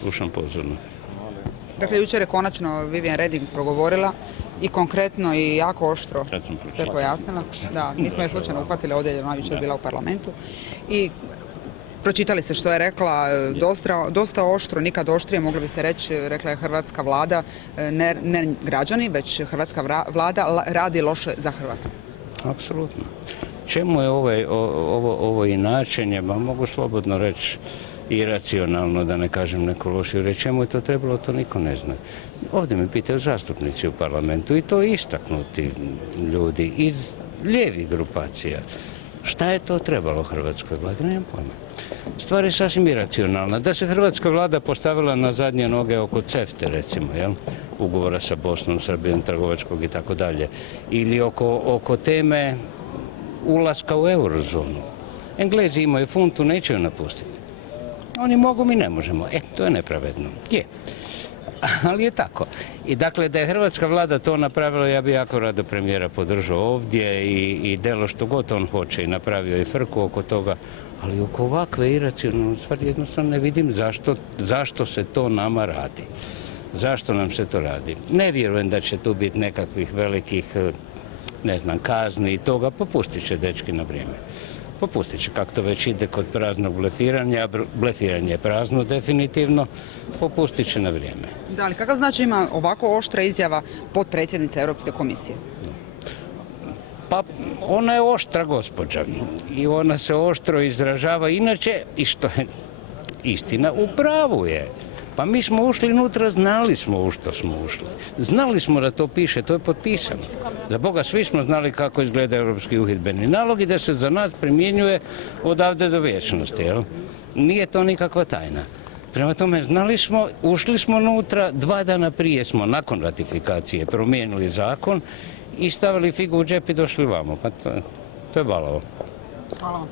slušam pozorno. Dakle, jučer je konačno Viviane Reding progovorila i konkretno i jako oštro sve pojasnila. Da, mi smo je slučajno uhvatili ovdje jer ona jučer bila u parlamentu. I pročitali ste što je rekla, dosta oštro, nikad oštrije moglo bi se reći, rekla je hrvatska vlada, ne građani, već hrvatska vlada radi loše za Hrvatsku. Apsolutno. Čemu je ovo inačenje, ba mogu slobodno reći, iracionalno, da ne kažem neku lošiju reći, čemu je to trebalo, to niko ne zna. Ovdje me pitaju zastupnici u parlamentu i to istaknuti ljudi iz lijevih grupacija. Šta je to trebalo hrvatskoj vladi? Nemam pojma. Stvar je sasvim iracionalna. Da se hrvatska vlada postavila na zadnje noge oko CEFTA-e, recimo, ugovora sa Bosnom, Srbijom, trgovačkog i tako dalje, ili oko teme ulaska u eurozonu. Englezi imaju funtu, neće ju napustiti. Oni mogu, mi ne možemo. To je nepravedno. Je. Ali je tako. I dakle, da je hrvatska vlada to napravila, ja bi jako rado premijera podržao ovdje i delo što god on hoće i napravio i frku oko toga, ali oko ovakve iracionalne stvari jednostavno ne vidim zašto se to nama radi. Zašto nam se to radi? Ne vjerujem da će tu biti nekakvih velikih, ne znam, kazni i toga. Popustit će dečki na vrijeme. Popustit će, kako to već ide kod praznog blefiranja, blefiranje je prazno definitivno, popustit će na vrijeme. Da, ali kakav znači ima ovako oštra izjava potpredsjednice Europske komisije? Pa ona je oštra gospođa i ona se oštro izražava inače i što je istina, u pravu je. Pa mi smo ušli unutra, znali smo u što smo ušli. Znali smo da to piše, to je potpisano. Za Boga, svi smo znali kako izgleda europski uhidbeni nalog i da se za nas primjenjuje odavde do vječnosti. Nije to nikakva tajna. Prema tome, znali smo, ušli smo unutra, 2 dana prije smo, nakon ratifikacije, promijenili zakon i stavili figu u džep i došli vamo. Pa to je balavo. Hvala vam.